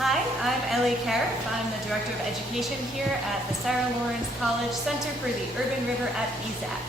Hi, I'm Ellie Cariff. I'm the Director of Education here at the Sarah Lawrence College Center for the Urban River at BZAC.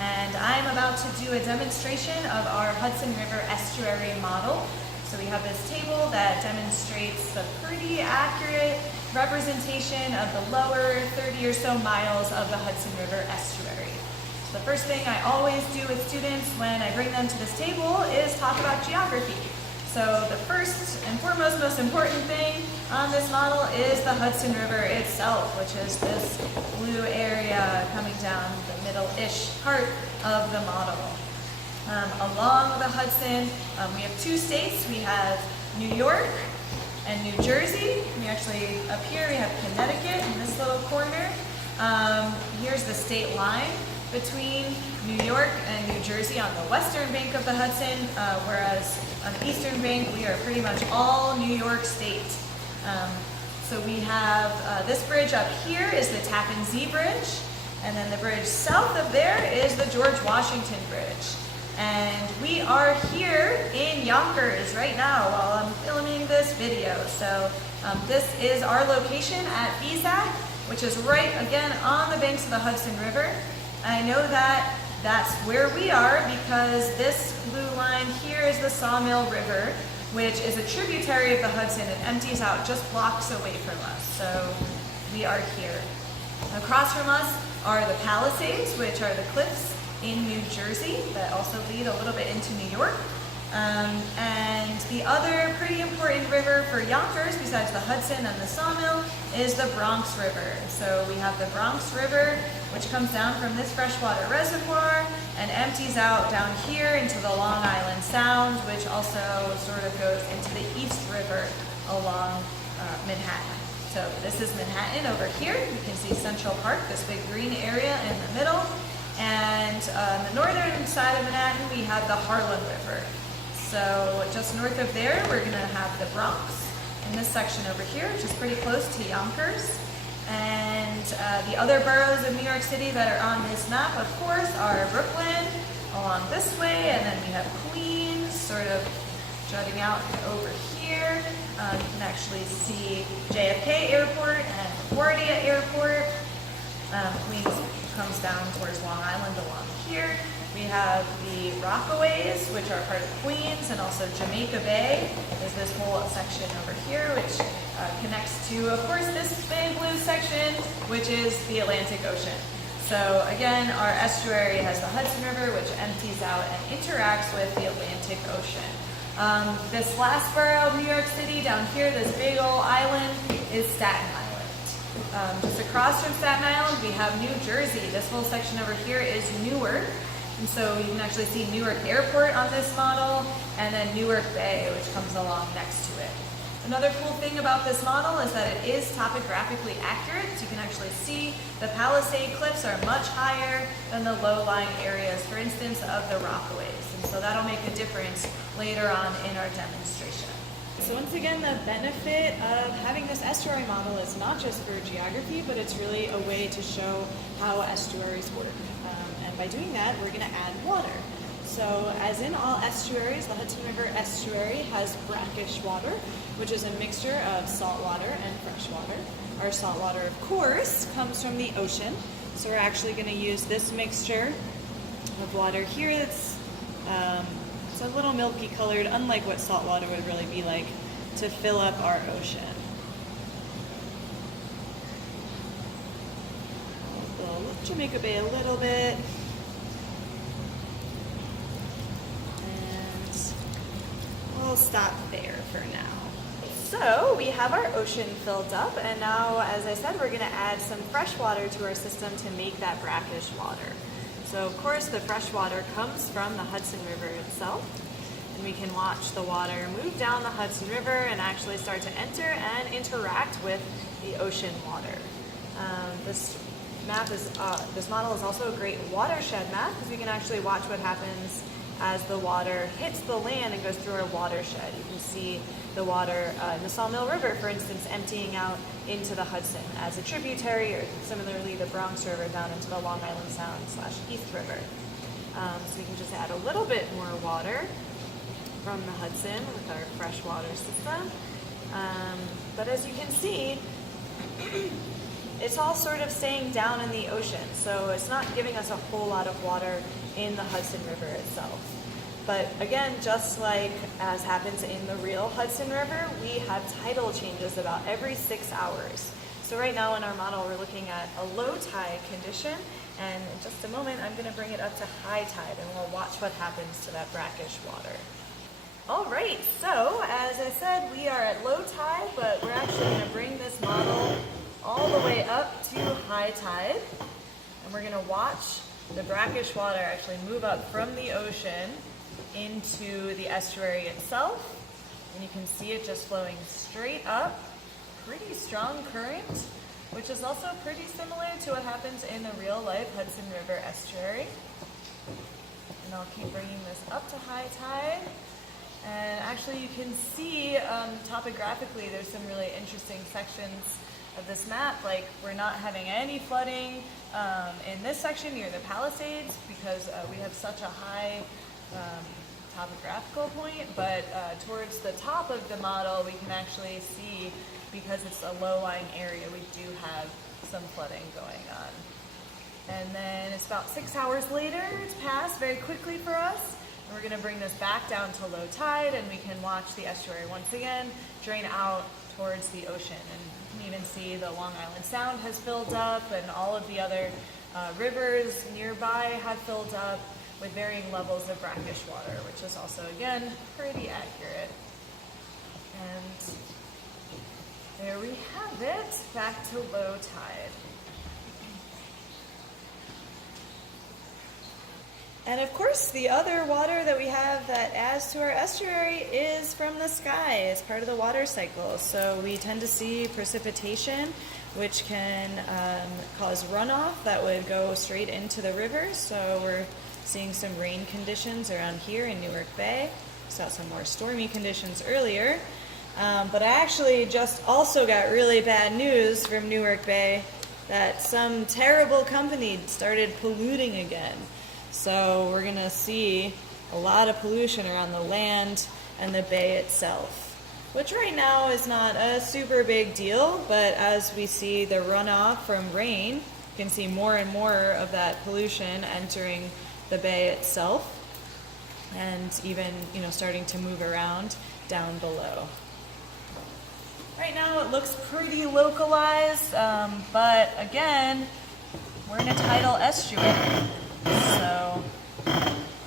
And I'm about to do a demonstration of our Hudson River estuary model. So we have this table that demonstrates a pretty accurate representation of the lower 30 or so miles of the Hudson River estuary. So the first thing I always do with students when I bring them to this table is talk about geography. So the first and foremost, most important thing on this model is the Hudson River itself, which is this blue area coming down the middle-ish part of the model. Along the Hudson, we have two states. We have New York and New Jersey. We actually, up here, we have Connecticut in this little corner. Here's the state line between New York and New Jersey on the western bank of the Hudson, whereas on the eastern bank, we are pretty much all New York State. So we have this bridge up here is the Tappan Zee Bridge, and then the bridge south of there is the George Washington Bridge. And we are here in Yonkers right now while I'm filming this video. So this is our location at BZAC, which is right again on the banks of the Hudson River. I know that that's where we are because this blue line here is the Sawmill River, which is a tributary of the Hudson and empties out just blocks away from us. So we are here. Across from us are the Palisades, which are the cliffs in New Jersey that also lead a little bit into New York. And the other pretty important river for Yonkers, besides the Hudson and the Sawmill, is the Bronx River. So we have the Bronx River, which comes down from this freshwater reservoir and empties out down here into the Long Island Sound, which also sort of goes into the East River along Manhattan. So this is Manhattan over here. You can see Central Park, this big green area in the middle. And on the northern side of Manhattan, we have the Harlem River. So just north of there, we're going to have the Bronx in this section over here, which is pretty close to Yonkers. And the other boroughs of New York City that are on this map, of course, are Brooklyn along this way, and then we have Queens sort of jutting out over here. You can actually see JFK Airport and LaGuardia Airport. Queens comes down towards Long Island along here. We have the Rockaways, which are part of Queens, and also Jamaica Bay. There's this whole section over here, which connects to, of course, this big blue section, which is the Atlantic Ocean. So again, our estuary has the Hudson River, which empties out and interacts with the Atlantic Ocean. This last borough of New York City down here, this big old island, is Staten Island. Just across from Staten Island, we have New Jersey. This whole section over here is Newark. And so you can actually see Newark Airport on this model, and then Newark Bay, which comes along next to it. Another cool thing about this model is that it is topographically accurate. So you can actually see the Palisade cliffs are much higher than the low-lying areas, for instance, of the Rockaways. And so that'll make a difference later on in our demonstration. So once again, the benefit of having this estuary model is not just for geography, but it's really a way to show how estuaries work. And by doing that, we're going to add water. So as in all estuaries, the Hudson River estuary has brackish water, which is a mixture of salt water and fresh water. Our salt water, of course, comes from the ocean. So we're actually going to use this mixture of water here that's it's a little milky colored, unlike what salt water would really be like, to fill up our ocean. We'll Jamaica Bay a little bit. And we'll stop there for now. So we have our ocean filled up, and now, as I said, we're going to add some fresh water to our system to make that brackish water. So of course the fresh water comes from the Hudson River itself, and we can watch the water move down the Hudson River and actually start to enter and interact with the ocean water. This model is also a great watershed map because we can actually watch what happens as the water hits the land and goes through our watershed. You can see the water in the Sawmill River, for instance, emptying out into the Hudson as a tributary, or similarly the Bronx River down into the Long Island Sound / East River. So we can just add a little bit more water from the Hudson with our freshwater system. But as you can see, it's all sort of staying down in the ocean, so it's not giving us a whole lot of water in the Hudson River itself. But again, just like as happens in the real Hudson River, we have tidal changes about every 6 hours. So right now in our model, we're looking at a low tide condition, and in just a moment, I'm gonna bring it up to high tide, and we'll watch what happens to that brackish water. All right, so as I said, we are at low tide, but we're actually gonna bring this model all the way up to high tide, and we're gonna watch the brackish water actually move up from the ocean into the estuary itself, and you can see it just flowing straight up, pretty strong current, which is also pretty similar to what happens in the real life Hudson River estuary. And I'll keep bringing this up to high tide. And actually you can see topographically there's some really interesting sections of this map, like we're not having any flooding in this section near the Palisades because we have such a high topographical point, but towards the top of the model we can actually see, because it's a low-lying area, we do have some flooding going on. And then it's about 6 hours later, it's passed very quickly for us. And we're gonna bring this back down to low tide, and we can watch the estuary once again drain out towards the ocean. And you can even see the Long Island Sound has filled up, and all of the other rivers nearby have filled up with varying levels of brackish water, which is also, again, pretty accurate. And there we have it, back to low tide. And of course, the other water that we have that adds to our estuary is from the sky. It's part of the water cycle. So we tend to see precipitation, which can cause runoff that would go straight into the river. So we're seeing some rain conditions around here in Newark Bay. Saw some more stormy conditions earlier. But I actually just also got really bad news from Newark Bay that some terrible company started polluting again. So we're gonna see a lot of pollution around the land and the bay itself, which right now is not a super big deal, but as we see the runoff from rain, you can see more and more of that pollution entering the bay itself, and even, starting to move around down below. Right now it looks pretty localized, but again, we're in a tidal estuary. So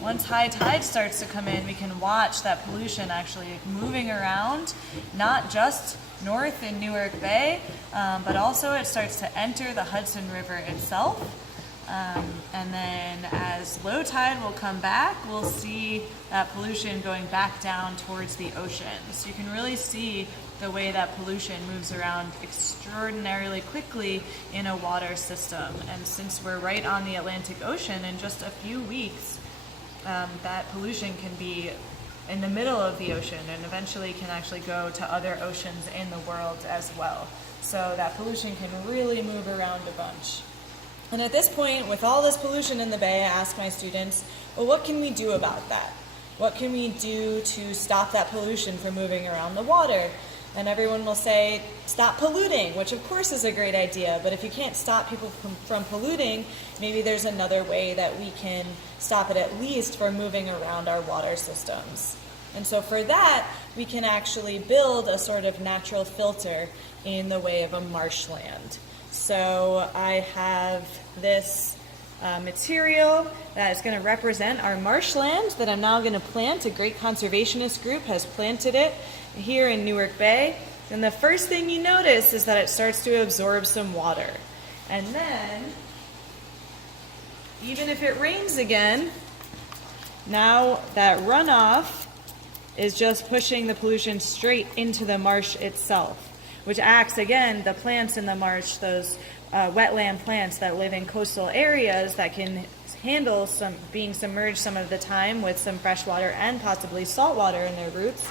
once high tide starts to come in, we can watch that pollution actually moving around, not just north in Newark Bay, but also it starts to enter the Hudson River itself. And then as low tide will come back, we'll see that pollution going back down towards the ocean. So you can really see the way that pollution moves around extraordinarily quickly in a water system. And since we're right on the Atlantic Ocean, in just a few weeks, that pollution can be in the middle of the ocean and eventually can actually go to other oceans in the world as well. So that pollution can really move around a bunch. And at this point, with all this pollution in the bay, I ask my students, well, what can we do about that? What can we do to stop that pollution from moving around the water? And everyone will say, stop polluting, which of course is a great idea, but if you can't stop people from polluting, maybe there's another way that we can stop it at least from moving around our water systems. And so for that, we can actually build a sort of natural filter in the way of a marshland. So I have this material that is going to represent our marshland that I'm now going to plant. A great conservationist group has planted it here in Newark Bay. And the first thing you notice is that it starts to absorb some water. And then, even if it rains again, now that runoff is just pushing the pollution straight into the marsh itself, which acts, again, the plants in the marsh, those wetland plants that live in coastal areas that can handle being submerged some of the time with some fresh water and possibly salt water in their roots,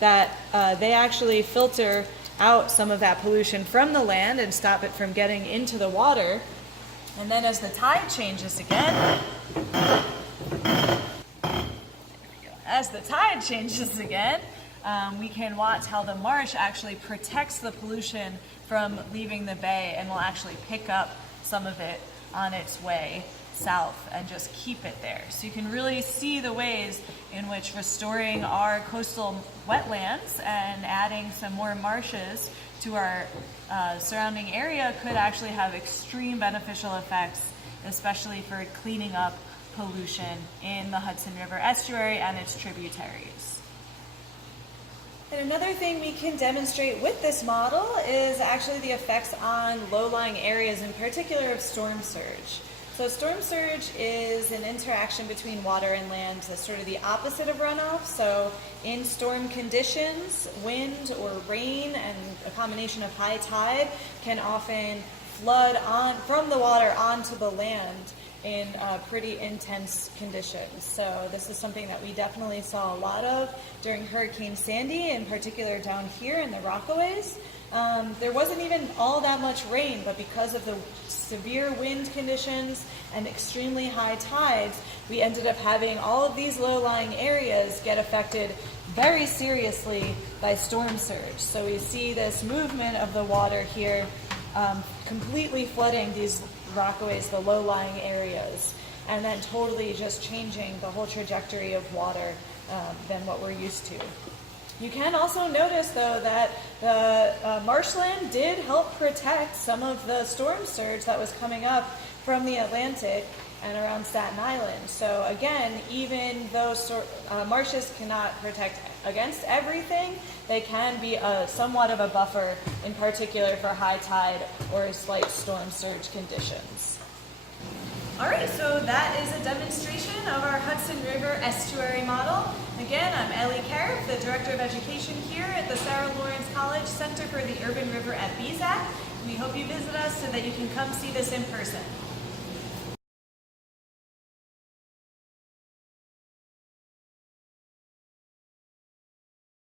that they actually filter out some of that pollution from the land and stop it from getting into the water. And then as the tide changes again, we can watch how the marsh actually protects the pollution from leaving the bay and will actually pick up some of it on its way south and just keep it there. So you can really see the ways in which restoring our coastal wetlands and adding some more marshes to our surrounding area could actually have extreme beneficial effects, especially for cleaning up pollution in the Hudson River estuary and its tributaries. And another thing we can demonstrate with this model is actually the effects on low-lying areas, in particular of storm surge. So storm surge is an interaction between water and land that's sort of the opposite of runoff. So in storm conditions, wind or rain and a combination of high tide can often flood on from the water onto the land in pretty intense conditions. So this is something that we definitely saw a lot of during Hurricane Sandy, in particular down here in the Rockaways. There wasn't even all that much rain, but because of the severe wind conditions and extremely high tides, we ended up having all of these low-lying areas get affected very seriously by storm surge. So we see this movement of the water here completely flooding these Rockaways, the low-lying areas, and then totally just changing the whole trajectory of water than what we're used to. You can also notice, though, that the marshland did help protect some of the storm surge that was coming up from the Atlantic and around Staten Island. So again, even though marshes cannot protect against everything, they can be somewhat of a buffer, in particular for high tide or slight storm surge conditions. All right, so that is a demonstration of our Hudson River estuary model. Again, I'm Ellie Cariff, the Director of Education here at the Sarah Lawrence College Center for the Urban River at BZAC. We hope you visit us so that you can come see this in person.